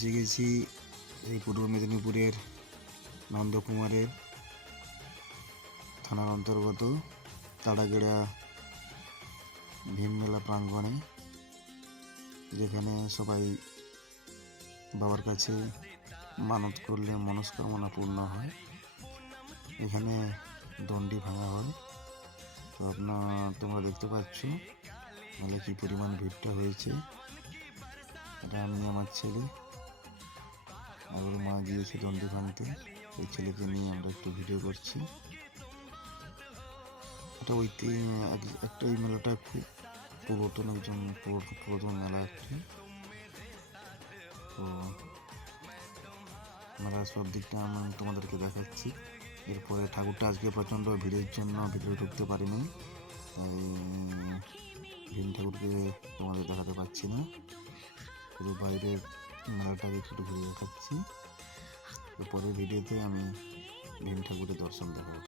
পৌঁছে গেছি এই পূর্ব মেদিনীপুরের নন্দকুমারের থানার অন্তর্গত তাড়াগেড়া ভীমমেলা প্রাঙ্গণে, যেখানে সবাই বাবার কাছে মানত করলে মনস্কামনা পূর্ণ হয়। এখানে দণ্ডি ভাঙা হয়। তো তোমরা দেখতে পাচ্ছ মেলা কি পরিমাণ ভিড়টা হয়েছে। এটা আমি, আমার ছেলে আর ওর মা গিয়েছে দণ্ডি ভাঙতে। ওই ছেলেকে নিয়ে আমরা একটু ভিডিও করছি। এটা একটা এই মেলাটা খুব পুরাতন মেলা একটি। তো মেলার সব দিকটা আমি তোমাদেরকে দেখাচ্ছি। এরপরে ঠাকুরটা আজকে প্রচণ্ড ভিড়ের জন্য ভিতরে ঢুকতে পারিনি, তাই ভীম ঠাকুরকে তোমাদের দেখাতে পারছি না। শুধু বাইরের মেলাটাকে একটু ঘুরে দেখাচ্ছি। পরের ভিডিওতে আমি ভীম ঠাকুরের দর্শন দেখাবো।